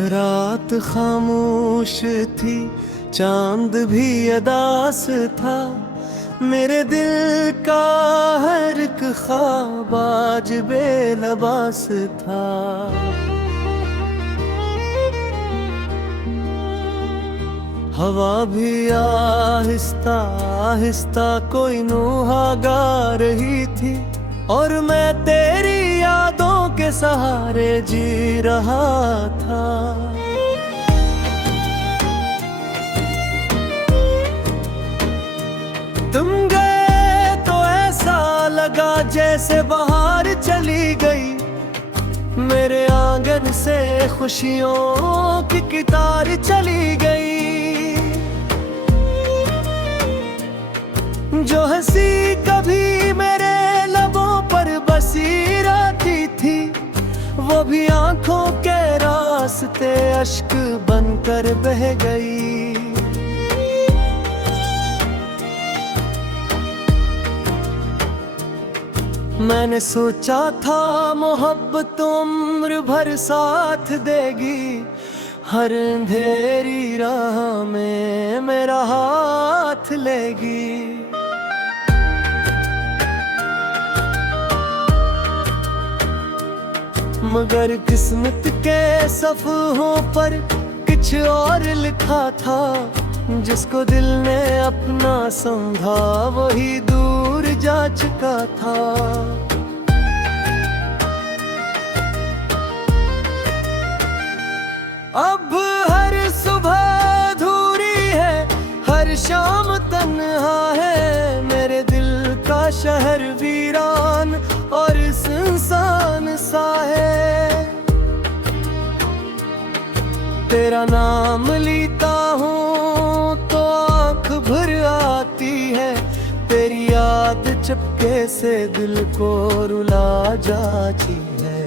रात खामोश थी, चांद भी अदास था। मेरे दिल का हर एक ख्वाब आज बेलबास था। हवा भी आहिस्ता आहिस्ता कोई नूहा गा रही थी, और मैं तेरी यादों के सहारे जी रहा था। तुम गए तो ऐसा लगा जैसे बाहर चली गई, मेरे आंगन से खुशियों की कितार चली गई। जो हंसी कभी मेरे लबों पर बसी रहती थी, वो भी आंखों के रास्ते अश्क बनकर बह गई। मैंने सोचा था मोहब्बत उम्र भर साथ देगी, हर अंधेरी राह में मेरा हाथ लेगी। मगर किस्मत के सफ़हों पर कुछ और लिखा था, जिसको दिल ने अपना समझा वही दूर जा चुका था। अब हर सुबह अधूरी है, हर शाम तन्हा है। मेरे दिल का शहर वीरान और सुनसान सा है। तेरा नाम लेता हूँ तो आँख भर आती है, तेरी याद चुपके से दिल को रुला जाती है।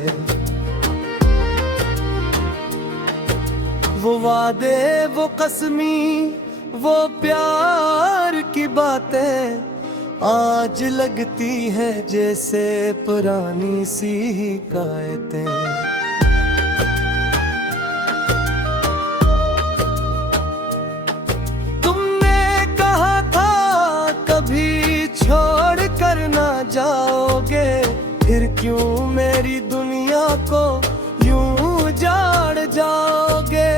वो वादे, वो कसमी, वो प्यार की बातें आज लगती है जैसे पुरानी सी हिकायतें। तुमने कहा था कभी छोड़ कर ना जाओगे, फिर क्यों मेरी दुनिया को यूं उजाड़ जाओगे।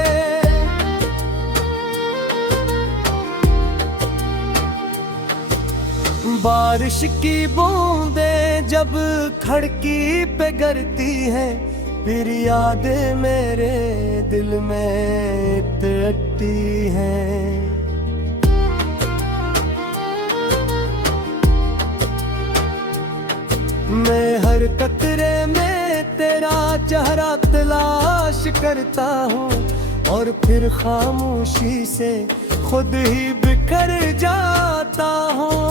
बारिश की बूंदें जब खिड़की पे गिरती है, फिर यादें मेरे दिल में तड़पती हैं। मैं हर कतरे में तेरा चेहरा तलाश करता हूँ, और फिर खामोशी से खुद ही बिखर जाता हूँ।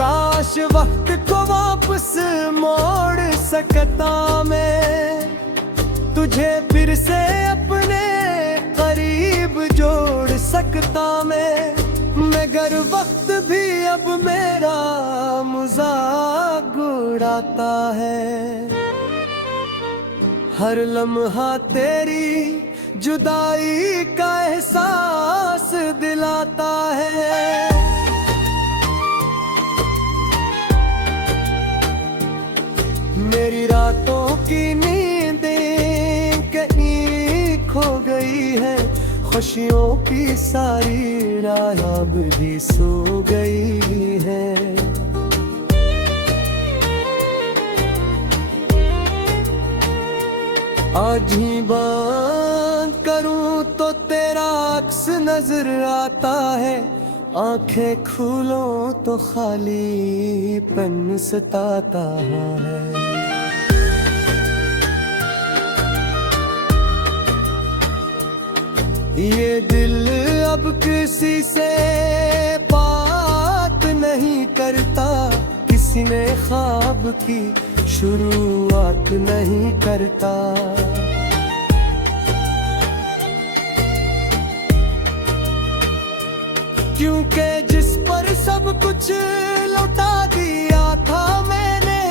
काश वक्त को वापस मोड़ सकता मैं, तुझे फिर से अपने करीब जोड़ सकता मैं। मगर वक्त भी अब मेरा मजाक उड़ाता है, हर लम्हा तेरी जुदाई का एहसास दिलाता है। मेरी रातों की नींदें कहीं खो गई है, खुशियों की सारी रात भी सो गई है। आज ही बात करूं तो तेरा अक्स नजर आता है, आंखें खोलो तो खालीपन सताता है। ये दिल अब किसी से बात नहीं करता, किसी ने ख्वाब की शुरुआत नहीं करता। क्योंकि जिस पर सब कुछ लौटा दिया था मैंने,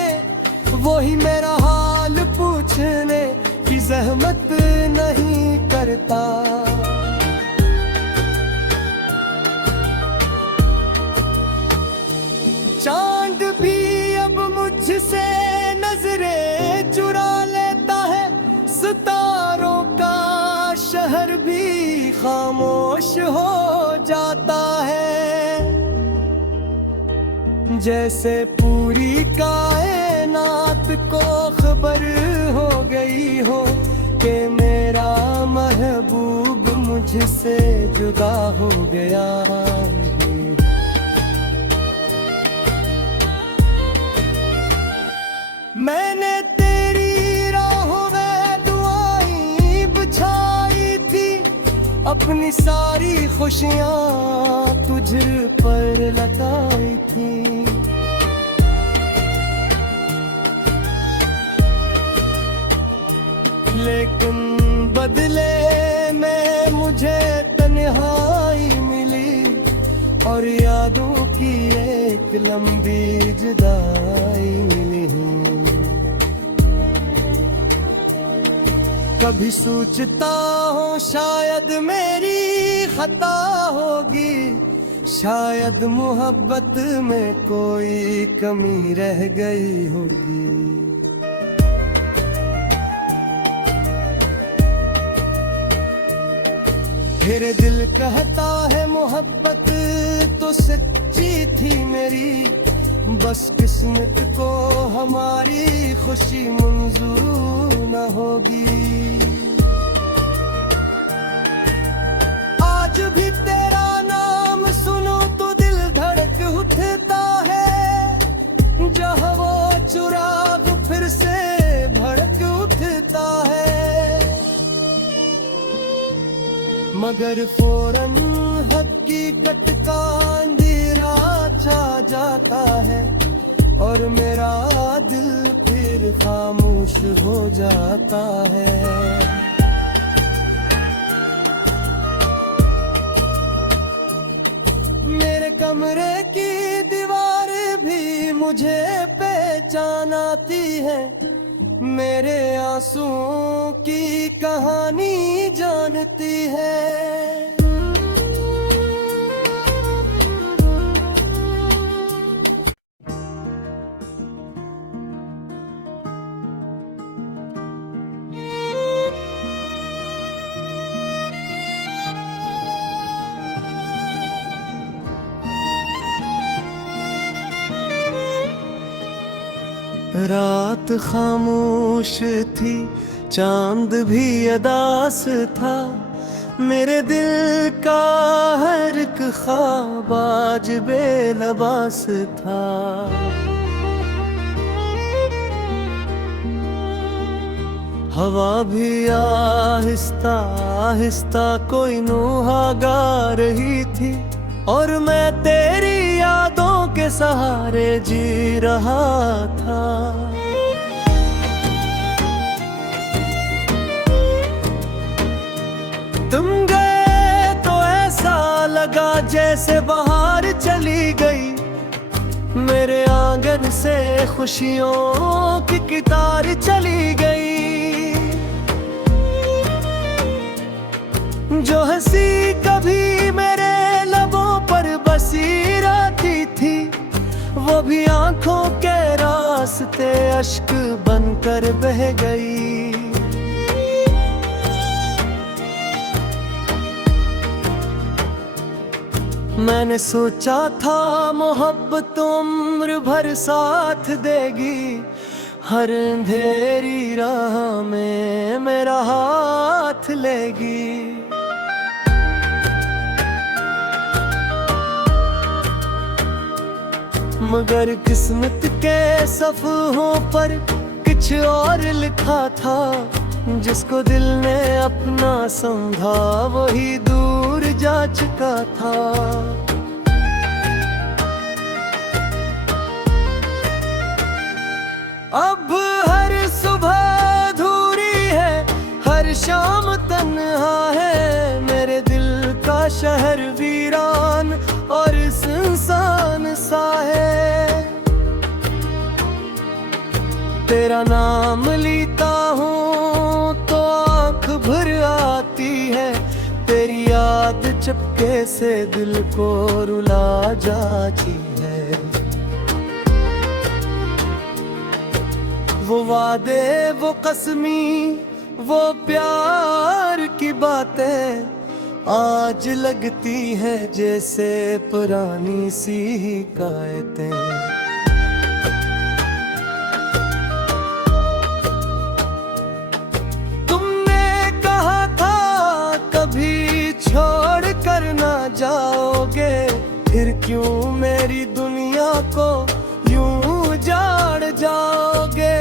रहमत नहीं करता। चांद भी अब मुझसे नजरें चुरा लेता है, सितारों का शहर भी खामोश हो जाता है। जैसे पूरी कायनात को खबर हो गई हो कि मेरा महबूब मुझसे जुदा हो गया। मैंने तेरी राहों में दुआएं बिछाई थी, अपनी सारी खुशियाँ तुझ पर लटाई थी। लेकिन बदले में मुझे तन्हाई मिली और यादों की एक लंबी जुदाई मिली। कभी सोचता हूँ शायद मेरी खता होगी, शायद मोहब्बत में कोई कमी रह गई होगी। मेरे दिल कहता है मोहब्बत तो सच्ची थी मेरी, बस किस्मत को हमारी खुशी मंजूर न होगी। आज भी तेरा नाम सुनो तो दिल धड़क उठता है, जहाँ वो चुराग फिर से भड़क उठता है। मगर फौरन हकीकत का अंधेरा छा जाता है और मेरा दिल फिर खामोश हो जाता है। मेरे कमरे की दीवार भी मुझे पहचान आती है, मेरे आंसुओं की कहानी जानती है। रात खामोश थी, चांद भी अदास था, मेरे दिल का हर एक ख्वाब आज बेलबास था। हवा भी आहिस्ता आहिस्ता कोई नोहा गा रही थी और मैं तेरी यादों के सहारे जी रहा था। तुम गए तो ऐसा लगा जैसे बाहर चली गई, मेरे आंगन से खुशियों की कितार चली गई। जो हंसी कभी मेरे लबों पर बसी रहती थी, वो भी आंखों के रास्ते अश्क बनकर बह गई। मैंने सोचा था मोहब्बत उम्र भर साथ देगी, हर अंधेरी राह में मेरा हाथ लेगी। मगर किस्मत के सफ़हों पर कुछ और लिखा था, जिसको दिल ने अपना समझा वही दूर जा चुका था। अब हर सुबह अधूरी है, हर शाम तन्हा है, मेरे दिल का शहर वीरान और सुनसान सा है। तेरा नाम लेता हूँ तो धोखे से दिल को रुला जाती है। वो वादे, वो कसमी, वो प्यार की बातें आज लगती है जैसे पुरानी सी हिकायतें। तुमने कहा था कभी छोड़ कर ना जाओगे, फिर क्यों मेरी दुनिया को यूं उजाड़ जाओगे।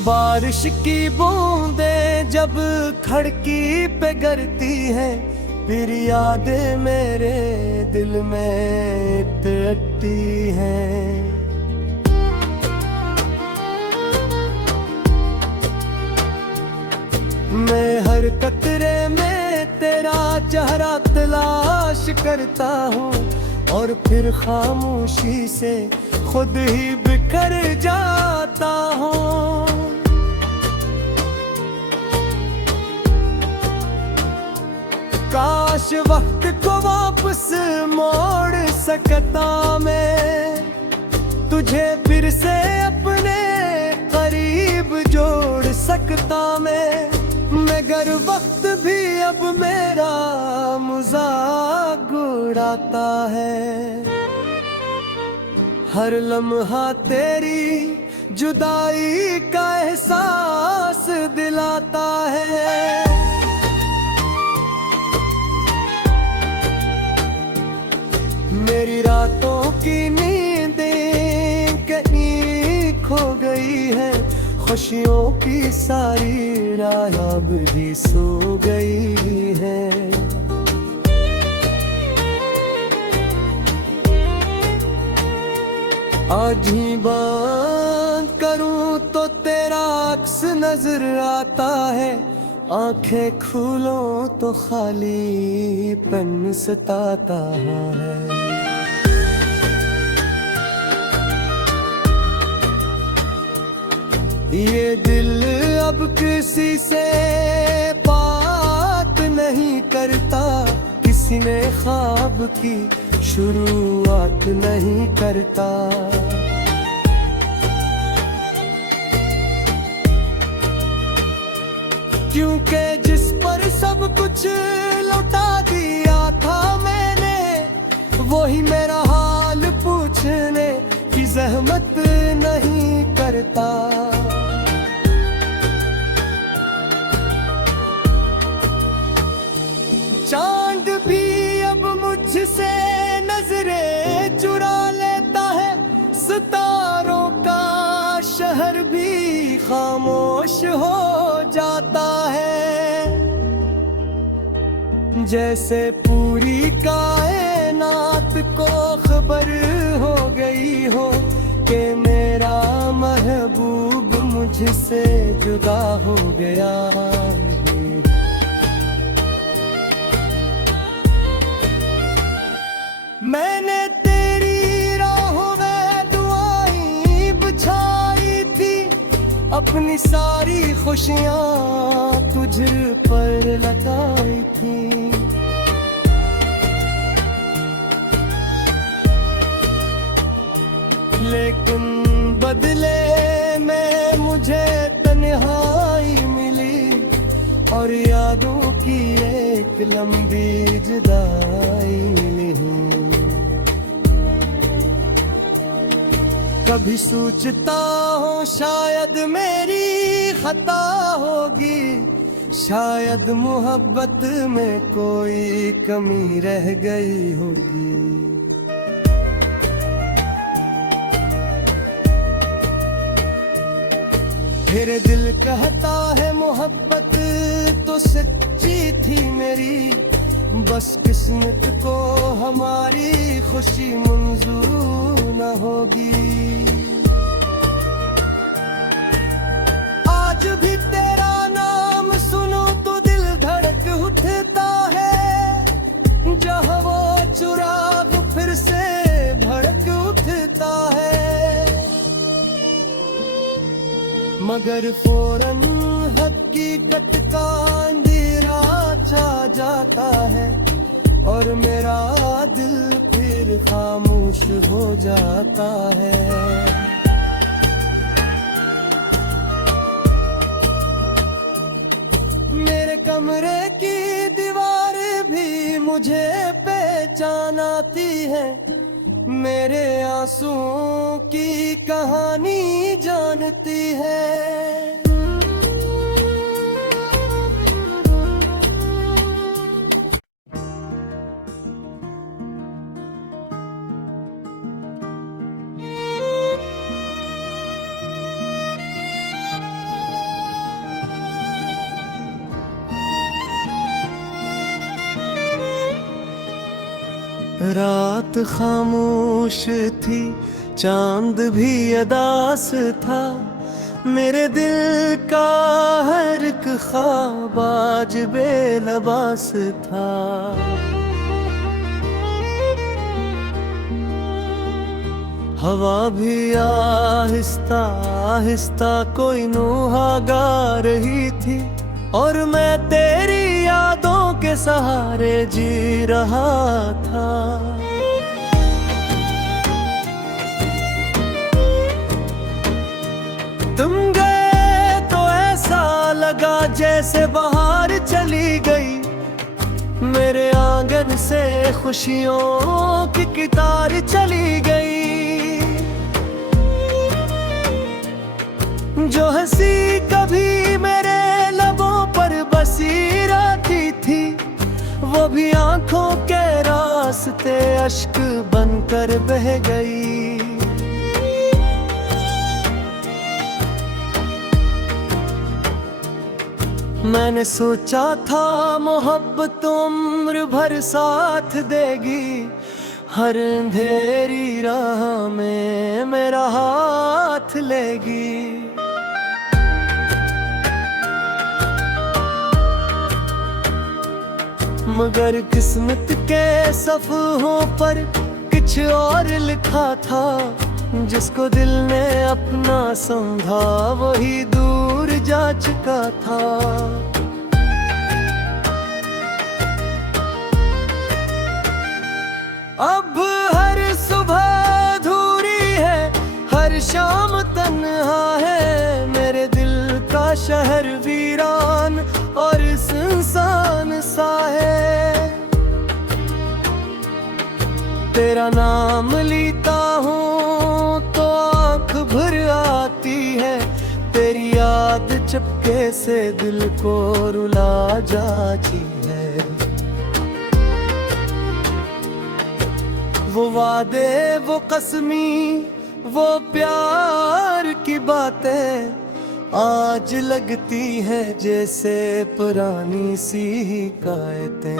बारिश की बूंदें जब खिड़की पे गिरती हैं, फिर यादें मेरे दिल में तड़पती हैं। मैं हर कतरे में तेरा चेहरा तलाश करता हूँ, और फिर खामोशी से खुद ही बिखर जाता हूँ। काश वक्त को वापस मोड़ सकता मैं, तुझे फिर से अपने करीब जोड़ सकता मैं, मगर वक्त भी अब मेरा मजाक उड़ाता है। हर लम्हा तेरी जुदाई का एहसास दिलाता है। मेरी रातों की नींदें कहीं खो गई है, खुशियों की सारी रात भी सो गई है। आज ही बात करूं तो तेरा अक्स नजर आता है, आंखें खोलो तो खाली पन सताता है। ये दिल अब किसी से बात नहीं करता, किसी ने ख्वाब की शुरुआत नहीं करता। क्योंकि जिस पर सब कुछ लौटा दिया था मैंने, वही मेरा हाल पूछने की जहमत नहीं करता। चांद भी अब मुझसे नजरें चुरा लेता है, सितारों का शहर भी खामोश हो जाता है। जैसे पूरी कायनात को खबर हो गई हो कि मेरा महबूब मुझसे जुदा हो गया। मैंने तेरी राहों में दुआएं बिछाई थी, अपनी सारी खुशियाँ तुझ पर लगाई थी। लेकिन बदले में मुझे तन्हाई मिली, और यादों की एक लंबी जुदाई मिली। कभी सोचता हूँ शायद मेरी खता होगी, शायद मोहब्बत में कोई कमी रह गई होगी। फिर दिल कहता है मोहब्बत तो सच्ची थी मेरी, बस किस्मत को हमारी खुशी मंजूर न होगी। आज भी तेरा नाम सुनो तो दिल धड़क उठता है, जहाँ वो चुराग फिर से भड़क उठता है। मगर फौरन का अंधेरा छा जाता है और मेरा दिल फिर खामोश हो जाता है। मेरे कमरे की दीवारें भी मुझे पहचान आती है, मेरे आंसुओं की कहानी जानती है। रात खामोश थी, चांद भी अदास था, मेरे दिल का हर एक ख्वाब आज बेलबास था। हवा भी आहिस्ता आहिस्ता कोई नूहा गा रही थी और मैं तेरी यादों के सहारे जी रहा था। तुम गए तो ऐसा लगा जैसे बाहर चली गई, मेरे आंगन से खुशियों की कितार चली गई। जो हंसी कभी मेरे लबों पर बसी रहती थी, वो भी आंखों के रास्ते अश्क बनकर बह गई। मैंने सोचा था मोहब्बत उम्र भर साथ देगी, हर अंधेरी राह में मेरा हाथ लेगी। मगर किस्मत के सफ़हों पर कुछ और लिखा था, जिसको दिल ने अपना समझा वही दूर जा चुका था। अब हर सुबह अधूरी है, हर शाम तन्हा है, मेरे दिल का शहर वीरान और सुनसान सा है। तेरा नाम लेता हूँ तो आँख भर आती है, तेरी याद चुपके से दिल को रुला जाती है। वो वादे, वो कसमी, वो प्यार की बातें आज लगती है जैसे पुरानी सी हिकायतें।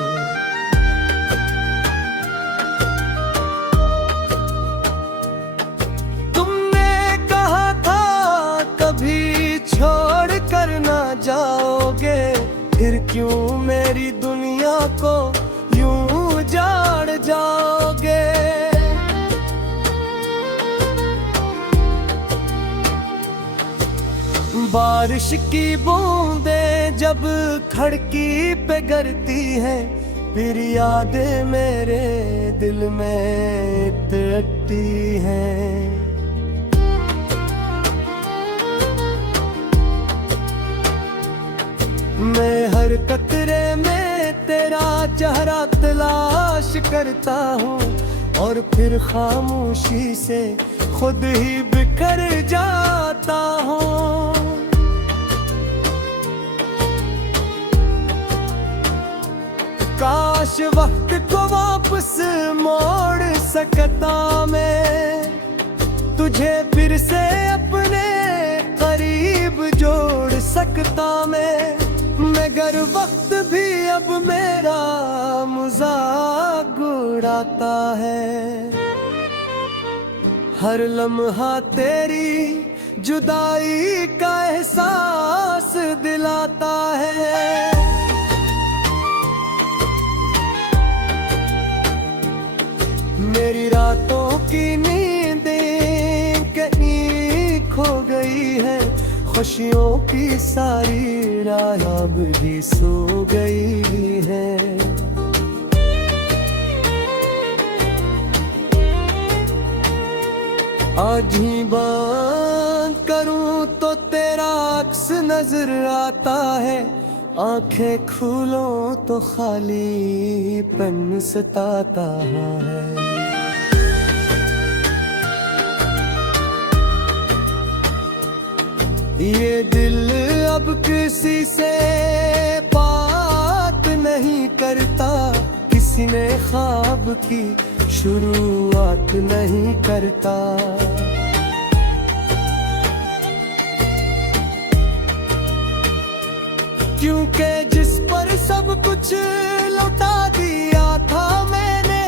तुमने कहा था कभी छोड़ कर ना जाओगे, फिर क्यों मेरी दुनिया को यूं उजाड़ जाओगे। बारिश की बूंदें जब खिड़की पे गिरती हैं, फिर यादें मेरे दिल में तड़पती हैं। मैं हर कतरे में तेरा चेहरा तलाश करता हूँ और फिर खामोशी से खुद ही बिखर जाता हूँ। काश वक्त को वापस मोड़ सकता मैं, तुझे फिर से अपने करीब जोड़ सकता मैं, मगर वक्त भी अब मेरा मजाक उड़ाता है। हर लम्हा तेरी जुदाई का एहसास दिलाता है। मेरी रातों की नींदें कहीं खो गई है, खुशियों की सारी रात भी सो गई है। आज ही बात करूं तो तेरा अक्स नजर आता है, आंखें खोलो तो खाली पन सताता है। ये दिल अब किसी से बात नहीं करता, किसी ने ख्वाब की शुरुआत नहीं करता। क्योंकि जिस पर सब कुछ लौटा दिया था मैंने,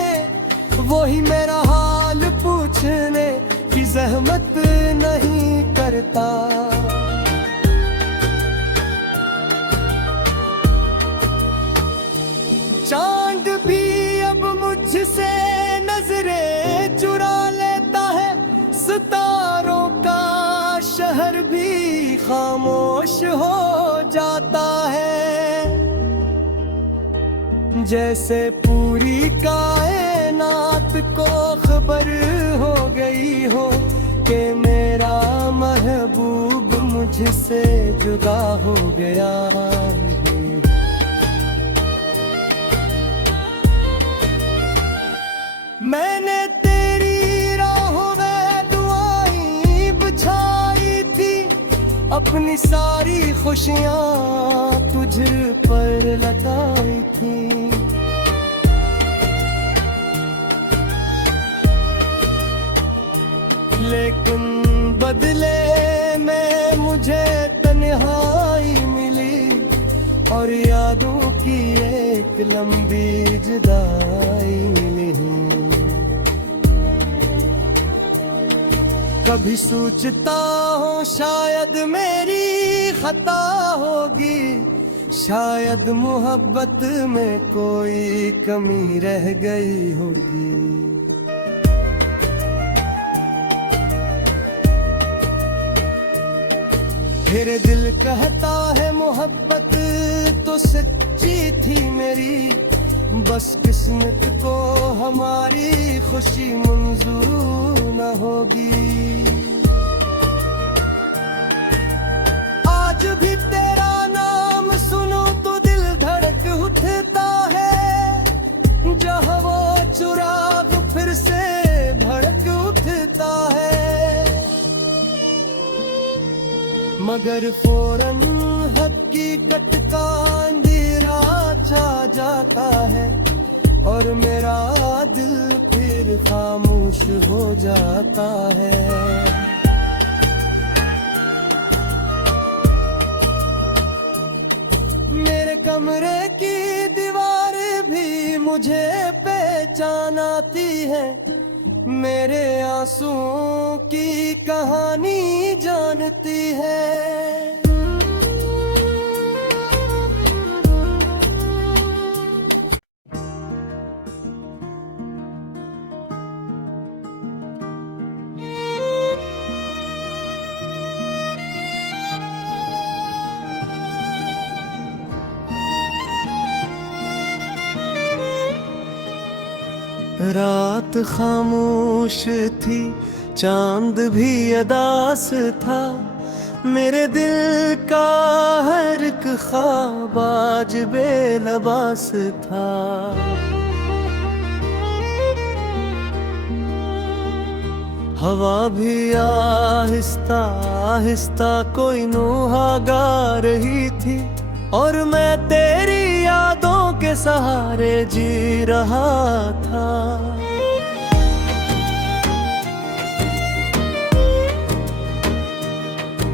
वही मेरा हाल पूछने की जहमत नहीं करता। चांद भी अब मुझसे नजरें चुरा लेता है, सितारों का शहर भी खामोश हो जाता है। जैसे पूरी कायनात को खबर हो गई हो कि मेरा महबूब मुझसे जुदा हो गया है। मैंने तेरी राहों में दुआएं बिछाई थी, अपनी सारी खुशियां तुझ पर लटाई थी। लेकिन बदले में मुझे तन्हाई मिली और यादों की एक लंबी जुदाई मिली। कभी सोचता हूँ शायद मेरी खता होगी, शायद मोहब्बत में कोई कमी रह गई होगी। फिर दिल कहता है मोहब्बत तो सच्ची थी मेरी, बस किस्मत को हमारी खुशी मंजूर न होगी। आज भी तेरा नाम सुनो तो दिल धड़क उठता है, जहाँ वो चुराग फिर से भड़क उठता है। मगर फौरन हकीकत का अंधेरा छा जाता है और मेरा दिल फिर खामोश हो जाता है। मेरे कमरे की दीवार भी मुझे पहचान आती है, मेरे आंसुओं की कहानी जानती है। रात खामोश थी, चांद भी अदास था, मेरे दिल का हर एक ख्वाब आज बेलबास था। हवा भी आहिस्ता आहिस्ता कोई नोहा गा रही थी और मैं तेरी यादों के सहारे जी रहा था।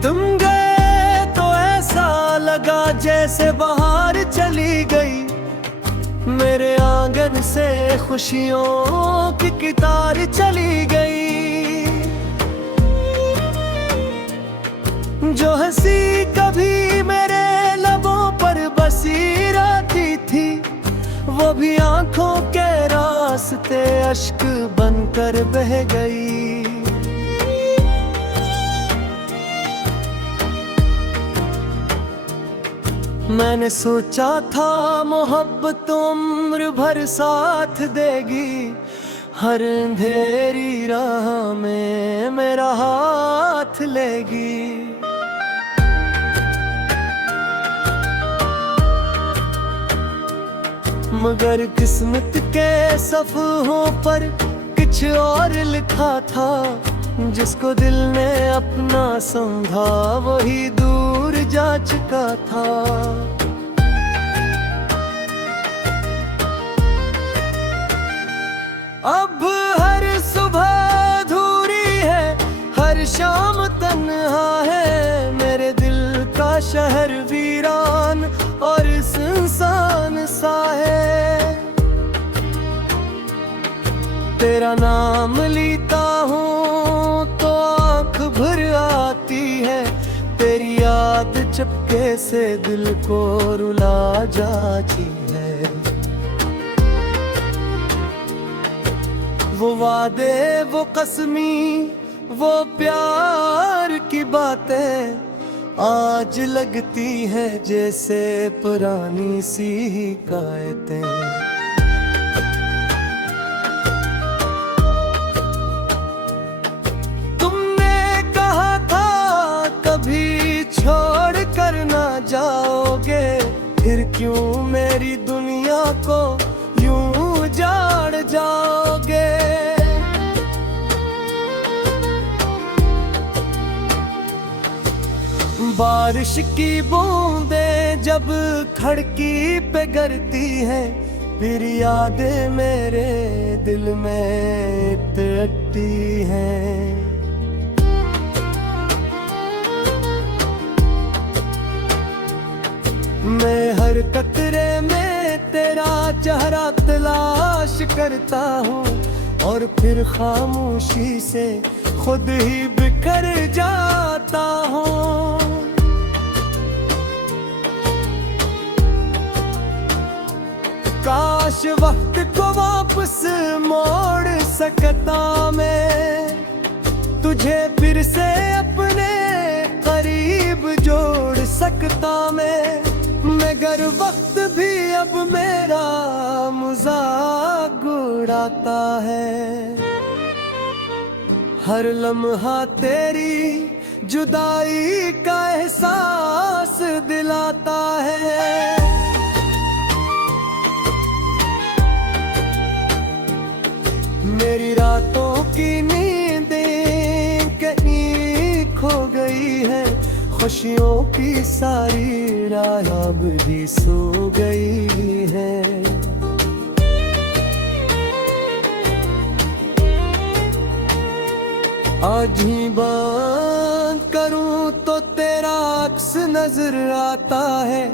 तुम गए तो ऐसा लगा जैसे बाहर चली गई, मेरे आंगन से खुशियों की कितार चली गई। जो हंसी कभी मेरे लबों पर बसी रहती थी, वो भी आंखों के रास्ते अश्क बनकर बह गई। मैंने सोचा था मोहब्बत उम्र भर साथ देगी, हर अंधेरी राह में मेरा हाथ लेगी। मगर किस्मत के सफ़हों पर कुछ और लिखा था, जिसको दिल ने अपना समझा वही दूर जा चुका था। अब हर सुबह अधूरी है, हर शाम तन्हा है, मेरे दिल का शहर वीरान और सुनसान सा है। तेरा नाम लेता हूँ तो आँख भर आती है, तेरी याद चुपके से दिल को रुला जाती है। वो वादे, वो कसमी, वो प्यार की बातें आज लगती है जैसे पुरानी सी हिकायतें। छोड़ कर ना जाओगे, फिर क्यों मेरी दुनिया को यूं जाड़ जाओगे। बारिश की बूंदें जब खिड़की पे गिरती है, फिर यादें मेरे दिल में तड़पती हैं। मैं हर कतरे में तेरा चेहरा तलाश करता हूँ, और फिर खामोशी से खुद ही बिखर जाता हूँ। काश वक्त को वापस मोड़ सकता मैं, तुझे फिर से अपने करीब जोड़ सकता मैं। मगर वक्त भी अब मेरा मजाक उड़ाता है, हर लम्हा तेरी जुदाई का एहसास दिलाता है। मेरी रातों की नींदें कहीं खो गई है, खुशियों की सारी रात भी सो गई है। आज ही बात करूं तो तेरा अक्स नजर आता है,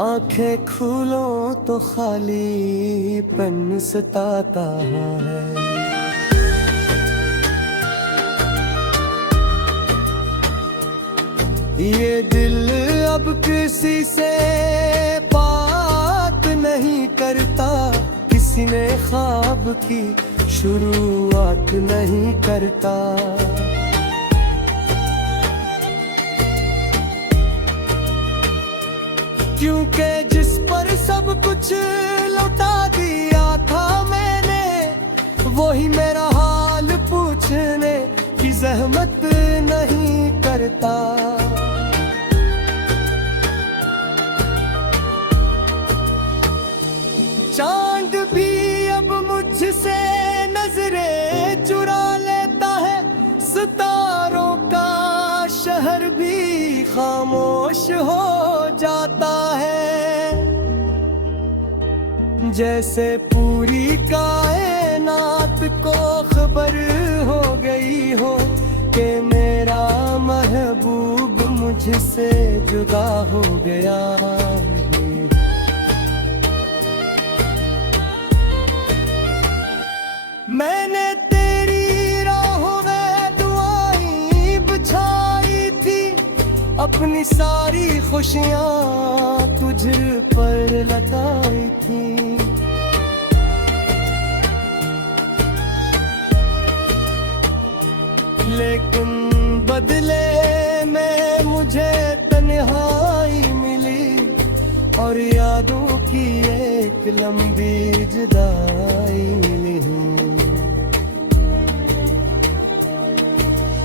आंखें खोलो तो खालीपन सताता है। ये दिल अब किसी से बात नहीं करता, किसी ने ख्वाब की शुरुआत नहीं करता। क्योंकि जिस पर सब कुछ लौटा दिया था मैंने, वही मेरा हाल पूछने की जहमत नहीं करता। चांद भी अब मुझसे नजरें चुरा लेता है, सितारों का शहर भी खामोश हो जाता है। जैसे पूरी कायनात को खबर हो गई हो कि मेरा महबूब मुझसे जुदा हो गया। मैंने तेरी राहों में दुआएं बिछाई थी, अपनी सारी खुशियाँ तुझ पर लटाई थी। लेकिन बदले में मुझे तन्हाई मिली, लंबी जुदाई मिली हूँ।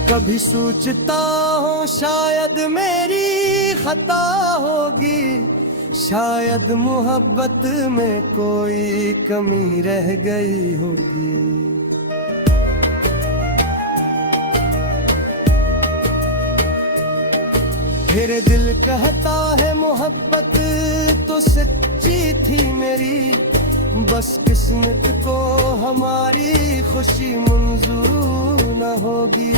कभी सोचता हूँ शायद मेरी खता होगी, शायद मोहब्बत में कोई कमी रह गई होगी। फिर दिल कहता है मोहब्बत तो सच्ची थी मेरी, बस किस्मत को हमारी खुशी मंजूर न होगी।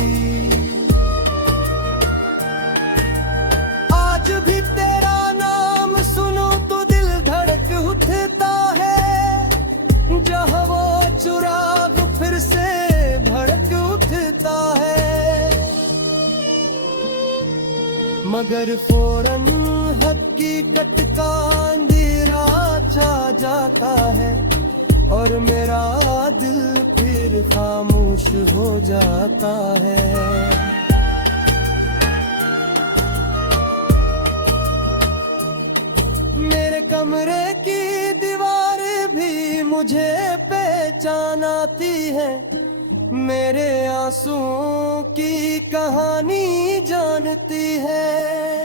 आज भी तेरा नाम सुनो तो दिल धड़क उठता है, जहाँ वो चुराग फिर से भड़क उठता है। मगर फौरन हकीकत का अंधेरा छा जाता है और मेरा दिल फिर खामोश हो जाता है। मेरे कमरे की दीवार भी मुझे पहचान आती है, मेरे आंसुओं की कहानी जानती है।